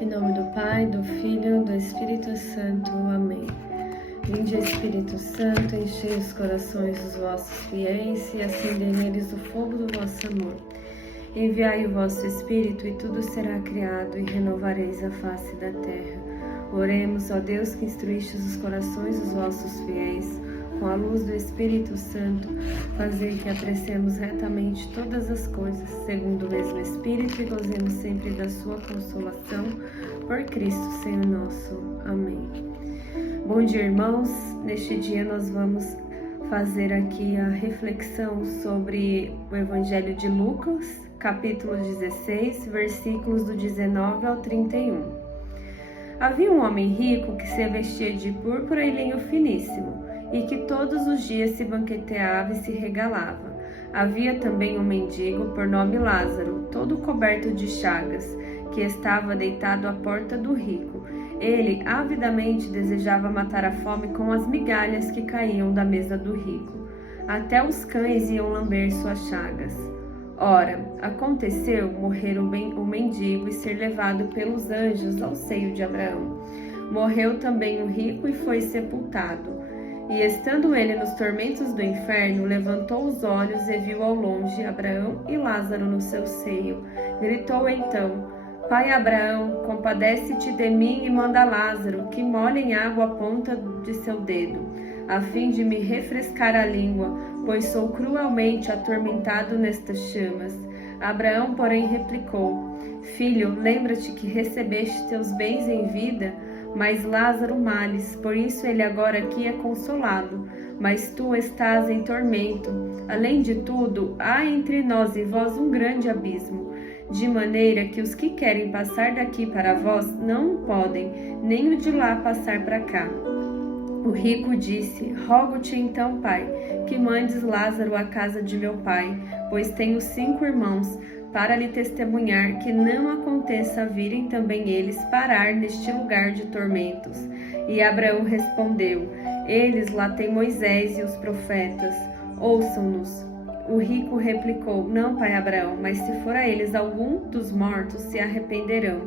Em nome do Pai, do Filho e do Espírito Santo. Amém. Vinde, Espírito Santo, enchei os corações dos vossos fiéis e acendei neles o fogo do vosso amor. Enviai o vosso Espírito e tudo será criado e renovareis a face da terra. Oremos, ó Deus, que instruístes os corações dos vossos fiéis, com a luz do Espírito Santo, fazer que apreciemos retamente todas as coisas, segundo o mesmo Espírito, e gozemos sempre da sua consolação, por Cristo Senhor nosso. Amém. Bom dia, irmãos. Neste dia nós vamos fazer aqui a reflexão sobre o Evangelho de Lucas, capítulo 16, versículos do 19 ao 31. Havia um homem rico que se vestia de púrpura e linho finíssimo, e que todos os dias se banqueteava e se regalava. Havia também um mendigo por nome Lázaro, todo coberto de chagas, que estava deitado à porta do rico. Ele avidamente desejava matar a fome com as migalhas que caíam da mesa do rico. Até os cães iam lamber suas chagas. Ora, aconteceu morrer o mendigo e ser levado pelos anjos ao seio de Abraão. Morreu também o rico e foi sepultado. E estando ele nos tormentos do inferno, levantou os olhos e viu ao longe Abraão e Lázaro no seu seio. Gritou então: Pai Abraão, compadece-te de mim e manda Lázaro que molhe em água a ponta de seu dedo, a fim de me refrescar a língua, pois sou cruelmente atormentado nestas chamas. Abraão, porém, replicou: Filho, lembra-te que recebeste teus bens em vida, mas Lázaro males, por isso ele agora aqui é consolado, mas tu estás em tormento. Além de tudo, há entre nós e vós um grande abismo, de maneira que os que querem passar daqui para vós não podem, nem o de lá passar para cá. O rico disse: Rogo-te então, pai, que mandes Lázaro à casa de meu pai, pois tenho 5 irmãos, para lhe testemunhar que não aconteça virem também eles parar neste lugar de tormentos. E Abraão respondeu: Eles lá têm Moisés e os profetas, ouçam-nos. O rico replicou: Não, pai Abraão, mas se for a eles algum dos mortos, se arrependerão.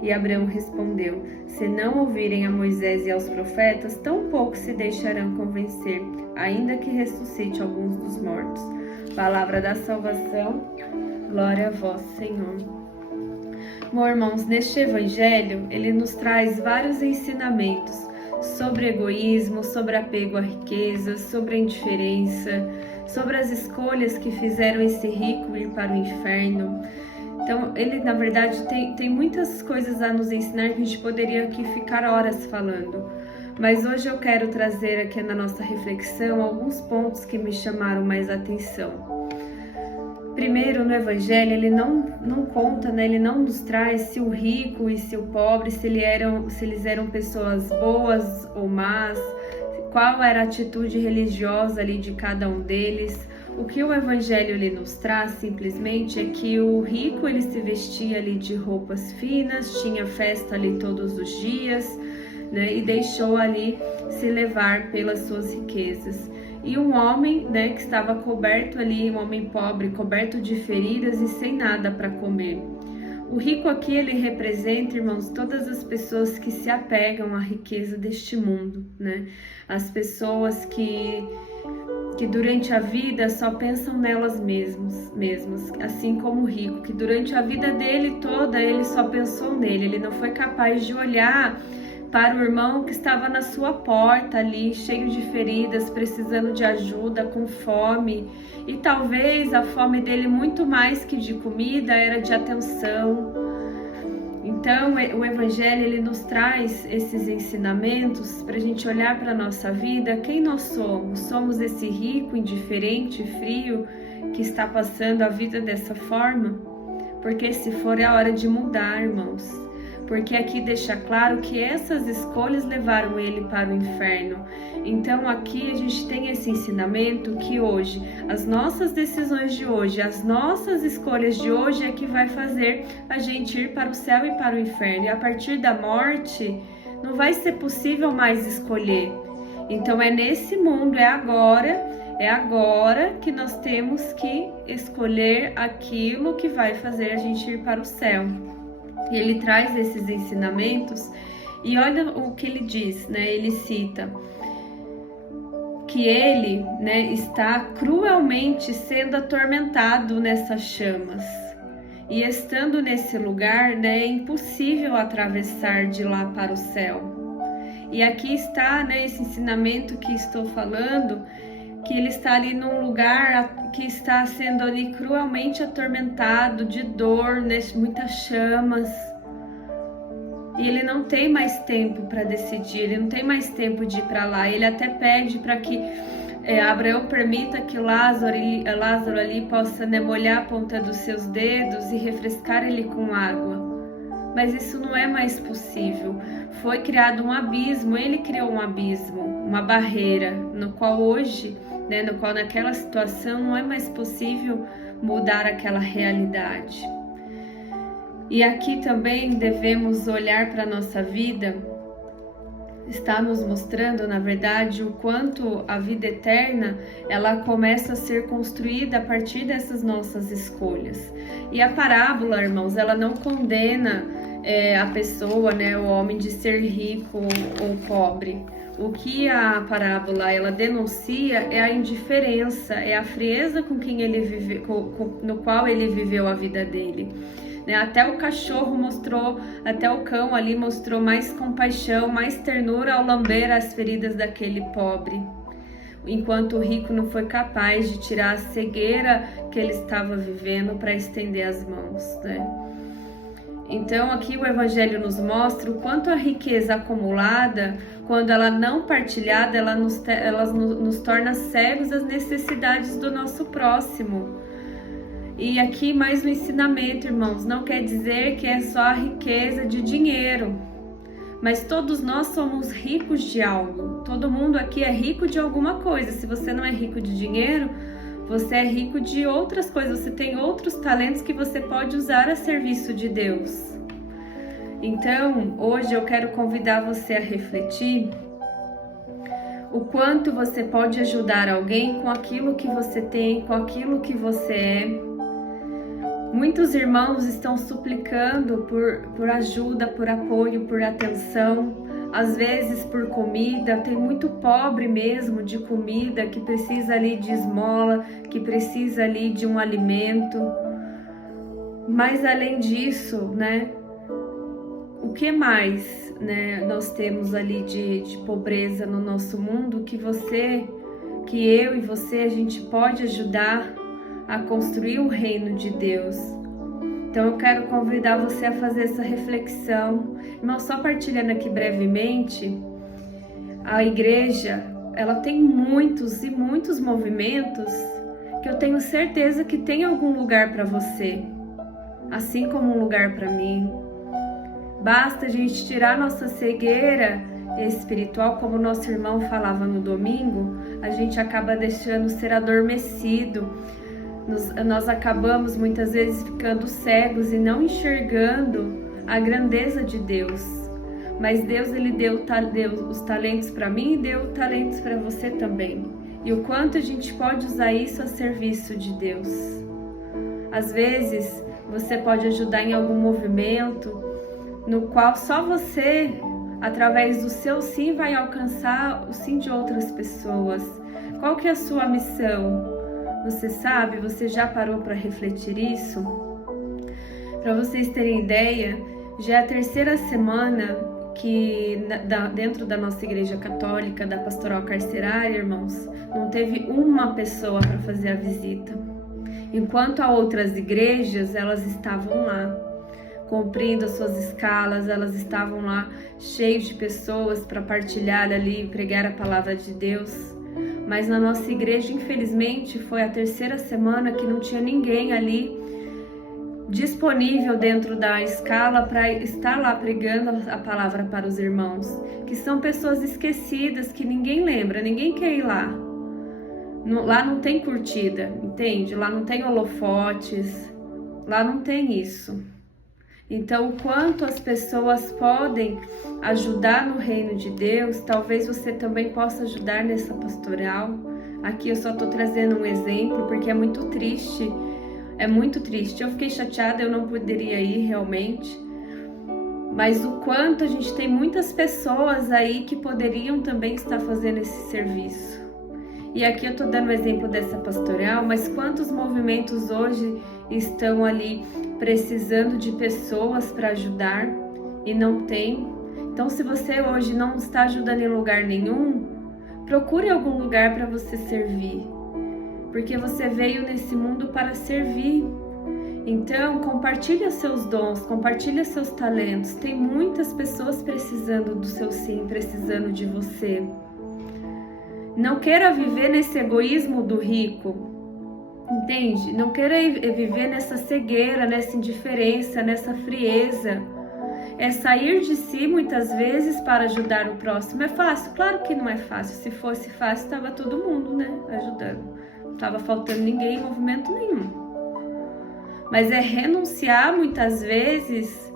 E Abraão respondeu: Se não ouvirem a Moisés e aos profetas, tampouco se deixarão convencer, ainda que ressuscite alguns dos mortos. Palavra da salvação. Glória a vós, Senhor. Meus irmãos, neste Evangelho, ele nos traz vários ensinamentos sobre egoísmo, sobre apego à riqueza, sobre a indiferença, sobre as escolhas que fizeram esse rico ir para o inferno. Então, ele, na verdade, tem muitas coisas a nos ensinar que a gente poderia aqui ficar horas falando. Mas hoje eu quero trazer aqui na nossa reflexão alguns pontos que me chamaram mais atenção. Primeiro, no Evangelho, ele não conta, ele não nos traz se o rico e se o pobre, se eles eram pessoas boas ou más, qual era a atitude religiosa ali de cada um deles. O que o Evangelho ele nos traz simplesmente é que o rico ele se vestia ali de roupas finas, tinha festa ali todos os dias, e deixou ali se levar pelas suas riquezas. E um homem, que estava coberto ali, um homem pobre, coberto de feridas e sem nada para comer. O rico aqui, ele representa, irmãos, todas as pessoas que se apegam à riqueza deste mundo, As pessoas que durante a vida só pensam nelas mesmas, assim como o rico, que durante a vida dele toda, ele só pensou nele, ele não foi capaz de olhar para o irmão que estava na sua porta ali, cheio de feridas, precisando de ajuda, com fome. E talvez a fome dele, muito mais que de comida, era de atenção. Então, o Evangelho ele nos traz esses ensinamentos para a gente olhar para a nossa vida, quem nós somos. Somos esse rico, indiferente, frio, que está passando a vida dessa forma? Porque se for, é a hora de mudar, irmãos. Porque aqui deixa claro que essas escolhas levaram ele para o inferno. Então aqui a gente tem esse ensinamento que hoje, as nossas decisões de hoje, as nossas escolhas de hoje é que vai fazer a gente ir para o céu e para o inferno. E a partir da morte, não vai ser possível mais escolher. Então é nesse mundo, é agora que nós temos que escolher aquilo que vai fazer a gente ir para o céu. E ele traz esses ensinamentos e olha o que ele diz, né? Ele cita que ele, né, está cruelmente sendo atormentado nessas chamas. E estando nesse lugar, né, é impossível atravessar de lá para o céu. E aqui está, né, esse ensinamento que estou falando, que ele está ali num lugar que está sendo ali cruelmente atormentado de dor, né, muitas chamas. E ele não tem mais tempo para decidir, ele não tem mais tempo de ir para lá. Ele até pede para que Abraão permita que Lázaro ali possa, né, molhar a ponta dos seus dedos e refrescar ele com água. Mas isso não é mais possível. Foi criado um abismo, ele criou um abismo, uma barreira, no qual hoje, né, no qual naquela situação não é mais possível mudar aquela realidade. E aqui também devemos olhar para a nossa vida, está nos mostrando, na verdade, o quanto a vida eterna, ela começa a ser construída a partir dessas nossas escolhas. E a parábola, irmãos, ela não condena a pessoa, né, o homem de ser rico ou pobre. O que a parábola ela denuncia é a indiferença, é a frieza com quem ele vive, no qual ele viveu a vida dele. Até o cachorro mostrou, até o cão ali mostrou mais compaixão, mais ternura ao lamber as feridas daquele pobre, enquanto o rico não foi capaz de tirar a cegueira que ele estava vivendo para estender as mãos, né? Então aqui o Evangelho nos mostra o quanto a riqueza acumulada, quando ela não partilhada, ela nos torna cegos às necessidades do nosso próximo. E aqui mais um ensinamento, irmãos, não quer dizer que é só a riqueza de dinheiro, mas todos nós somos ricos de algo, todo mundo aqui é rico de alguma coisa. Se você não é rico de dinheiro, você é rico de outras coisas, você tem outros talentos que você pode usar a serviço de Deus. Então, hoje eu quero convidar você a refletir o quanto você pode ajudar alguém com aquilo que você tem, com aquilo que você é. Muitos irmãos estão suplicando por ajuda, por apoio, por atenção, às vezes por comida. Tem muito pobre mesmo de comida, que precisa ali de esmola, que precisa ali de um alimento. Mas além disso, né, o que mais, né, nós temos ali de pobreza no nosso mundo que eu e você, a gente pode ajudar a construir o reino de Deus. Então eu quero convidar você a fazer essa reflexão. Irmão, só partilhando aqui brevemente, a igreja, ela tem muitos e muitos movimentos que eu tenho certeza que tem algum lugar para você, assim como um lugar para mim. Basta a gente tirar nossa cegueira espiritual, como nosso irmão falava no domingo, a gente acaba deixando ser adormecido. Nós acabamos muitas vezes ficando cegos e não enxergando a grandeza de Deus. Mas Deus, ele deu os talentos para mim e deu talentos para você também. E o quanto a gente pode usar isso a serviço de Deus. Às vezes você pode ajudar em algum movimento no qual só você, através do seu sim, vai alcançar o sim de outras pessoas. Qual que é a sua missão? Você sabe? Você já parou para refletir isso? Para vocês terem ideia, já é a terceira semana que dentro da nossa igreja católica, da pastoral carcerária, irmãos, não teve uma pessoa para fazer a visita. Enquanto a outras igrejas, elas estavam lá, cumprindo as suas escalas, elas estavam lá cheios de pessoas para partilhar ali, pregar a palavra de Deus. Mas na nossa igreja, infelizmente, foi a terceira semana que não tinha ninguém ali disponível dentro da escala para estar lá pregando a palavra para os irmãos, que são pessoas esquecidas, que ninguém lembra, ninguém quer ir lá. Lá não tem curtida, entende? Lá não tem holofotes, lá não tem isso. Então, o quanto as pessoas podem ajudar no reino de Deus, talvez você também possa ajudar nessa pastoral. Aqui eu só estou trazendo um exemplo, porque é muito triste. É muito triste. Eu fiquei chateada, eu não poderia ir realmente, mas o quanto a gente tem muitas pessoas aí que poderiam também estar fazendo esse serviço. E aqui eu estou dando o exemplo dessa pastoral, mas quantos movimentos hoje estão ali precisando de pessoas para ajudar e não tem? Então, se você hoje não está ajudando em lugar nenhum, procure algum lugar para você servir, porque você veio nesse mundo para servir. Então, compartilha seus dons, compartilha seus talentos. Tem muitas pessoas precisando do seu sim, precisando de você. Não queira viver nesse egoísmo do rico, entende? Não queira viver nessa cegueira, nessa indiferença, nessa frieza. É sair de si muitas vezes para ajudar o próximo. É fácil? Claro que não é fácil. Se fosse fácil, estava todo mundo, né, ajudando. Não estava faltando ninguém em movimento nenhum. Mas é renunciar muitas vezes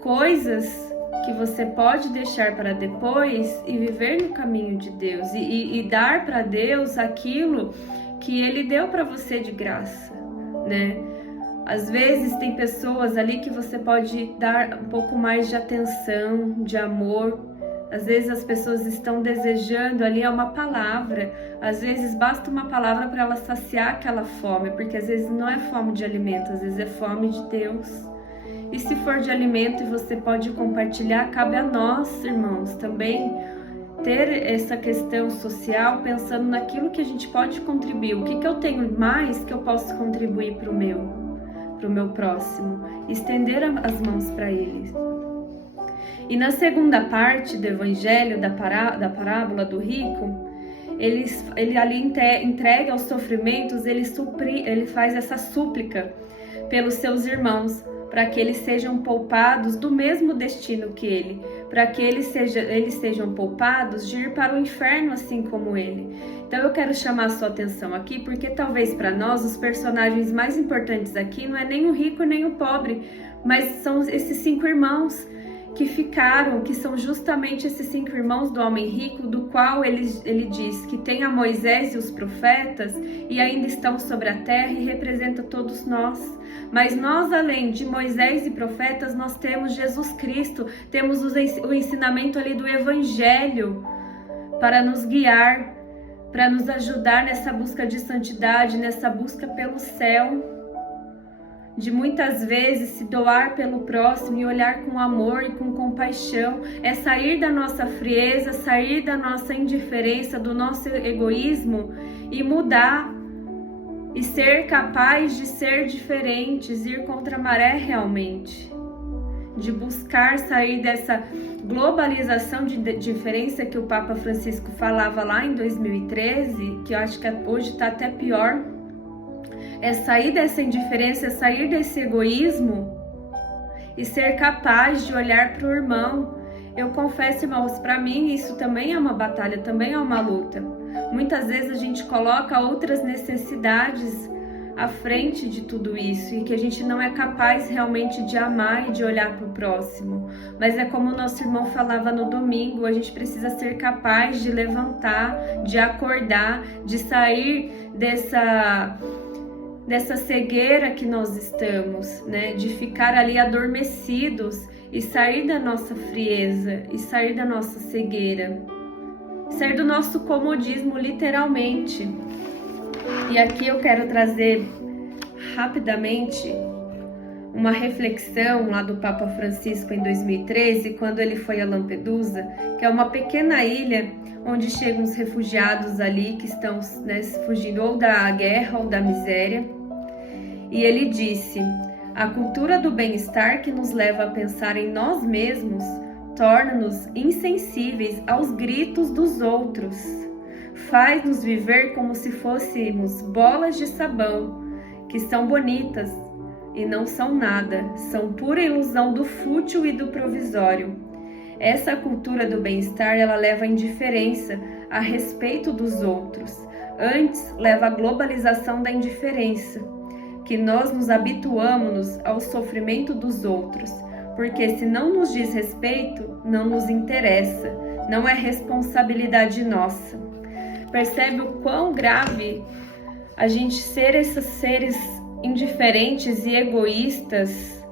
coisas que você pode deixar para depois e viver no caminho de Deus e dar para Deus aquilo que Ele deu para você de graça, né? Às vezes tem pessoas ali que você pode dar um pouco mais de atenção, de amor. Às vezes as pessoas estão desejando ali uma palavra. Às vezes basta uma palavra para ela saciar aquela fome, porque às vezes não é fome de alimento, às vezes é fome de Deus. E se for de alimento e você pode compartilhar, cabe a nós, irmãos, também ter essa questão social, pensando naquilo que a gente pode contribuir. O que eu tenho mais que eu posso contribuir para o meu próximo? Estender as mãos para eles. E na segunda parte do evangelho, da parábola do rico, ele ali entrega aos sofrimentos, ele faz essa súplica pelos seus irmãos, para que eles sejam poupados do mesmo destino que ele, para que eles sejam poupados de ir para o inferno assim como ele. Então eu quero chamar a sua atenção aqui, porque talvez para nós os personagens mais importantes aqui não é nem o rico nem o pobre, mas são esses 5 irmãos que ficaram, que são justamente esses 5 irmãos do homem rico, do qual ele diz que tem a Moisés e os profetas e ainda estão sobre a terra e representa todos nós. Mas nós, além de Moisés e profetas, nós temos Jesus Cristo, temos o ensinamento ali do Evangelho para nos guiar, para nos ajudar nessa busca de santidade, nessa busca pelo céu, de muitas vezes se doar pelo próximo e olhar com amor e com compaixão. É sair da nossa frieza, sair da nossa indiferença, do nosso egoísmo e mudar. E ser capaz de ser diferentes, ir contra a maré realmente. De buscar sair dessa globalização de diferença que o Papa Francisco falava lá em 2013, que eu acho que hoje está até pior. É sair dessa indiferença, é sair desse egoísmo e ser capaz de olhar para o irmão. Eu confesso, irmãos, para mim isso também é uma batalha, também é uma luta. Muitas vezes a gente coloca outras necessidades à frente de tudo isso e que a gente não é capaz realmente de amar e de olhar para o próximo. Mas é como o nosso irmão falava no domingo, a gente precisa ser capaz de levantar, de acordar, de sair dessa cegueira que nós estamos, né? De ficar ali adormecidos e sair da nossa frieza e sair da nossa cegueira. Sair do nosso comodismo, literalmente. E aqui eu quero trazer rapidamente uma reflexão lá do Papa Francisco em 2013, quando ele foi a Lampedusa, que é uma pequena ilha onde chegam os refugiados ali que estão, né, fugindo ou da guerra ou da miséria. E ele disse: a cultura do bem-estar que nos leva a pensar em nós mesmos torna-nos insensíveis aos gritos dos outros. Faz-nos viver como se fôssemos bolas de sabão, que são bonitas e não são nada, são pura ilusão do fútil e do provisório. Essa cultura do bem-estar, ela leva a indiferença a respeito dos outros. Antes, leva a globalização da indiferença, que nós nos habituamos ao sofrimento dos outros, porque se não nos diz respeito, não nos interessa, não é responsabilidade nossa. Percebe o quão grave a gente ser esses seres indiferentes e egoístas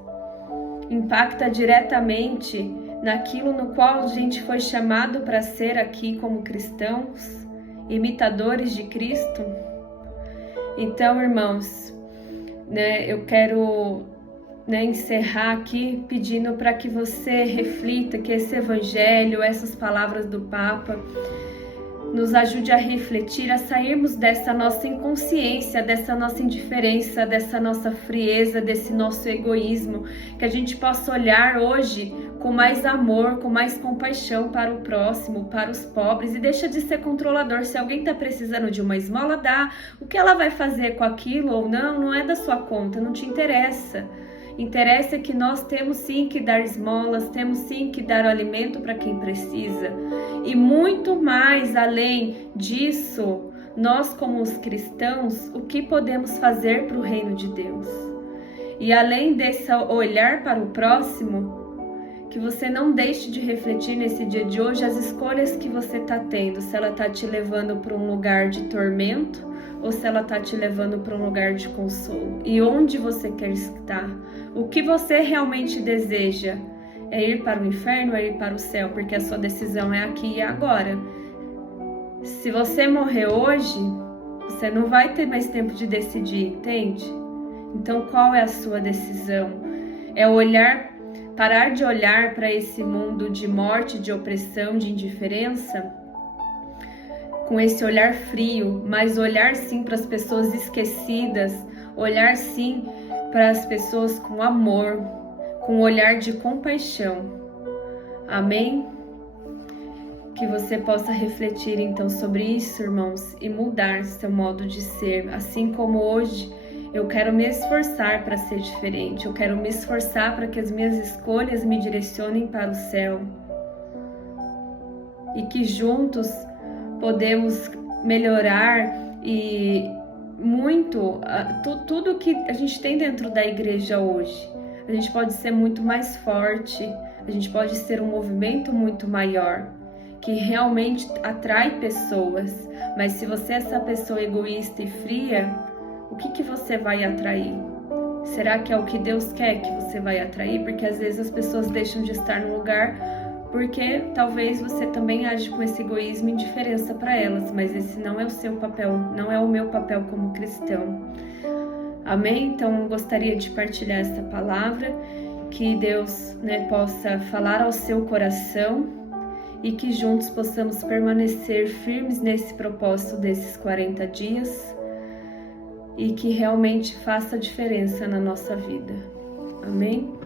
impacta diretamente naquilo no qual a gente foi chamado para ser aqui como cristãos, imitadores de Cristo. Então, irmãos, eu quero encerrar aqui pedindo para que você reflita, que esse evangelho, essas palavras do Papa, nos ajude a refletir, a sairmos dessa nossa inconsciência, dessa nossa indiferença, dessa nossa frieza, desse nosso egoísmo, que a gente possa olhar hoje com mais amor, com mais compaixão para o próximo, para os pobres, e deixa de ser controlador. Se alguém está precisando de uma esmola, dá. O que ela vai fazer com aquilo ou não é da sua conta, não te interessa. Interessa que nós temos sim que dar esmolas, temos sim que dar o alimento para quem precisa. E muito mais além disso, nós como os cristãos, o que podemos fazer para o reino de Deus? E além desse olhar para o próximo, que você não deixe de refletir nesse dia de hoje as escolhas que você está tendo, se ela está te levando para um lugar de tormento ou se ela está te levando para um lugar de consolo. E onde você quer estar? O que você realmente deseja? É ir para o inferno ou é ir para o céu? Porque a sua decisão é aqui e agora. Se você morrer hoje, você não vai ter mais tempo de decidir, entende? Então qual é a sua decisão? É olhar, parar de olhar para esse mundo de morte, de opressão, de indiferença, com esse olhar frio, mas olhar sim para as pessoas esquecidas, olhar sim para as pessoas com amor, com um olhar de compaixão. Amém? Que você possa refletir então sobre isso, irmãos, e mudar seu modo de ser. Assim como hoje eu quero me esforçar para ser diferente, eu quero me esforçar para que as minhas escolhas me direcionem para o céu. E que juntos podemos melhorar e muito tudo que a gente tem dentro da igreja hoje. A gente pode ser muito mais forte, a gente pode ser um movimento muito maior, que realmente atrai pessoas. Mas se você é essa pessoa egoísta e fria, o que você vai atrair? Será que é o que Deus quer que você vai atrair? Porque às vezes as pessoas deixam de estar no lugar porque talvez você também age com esse egoísmo e indiferença para elas, mas esse não é o seu papel, não é o meu papel como cristão. Amém? Então eu gostaria de partilhar essa palavra, que Deus possa falar ao seu coração e que juntos possamos permanecer firmes nesse propósito desses 40 dias e que realmente faça diferença na nossa vida. Amém?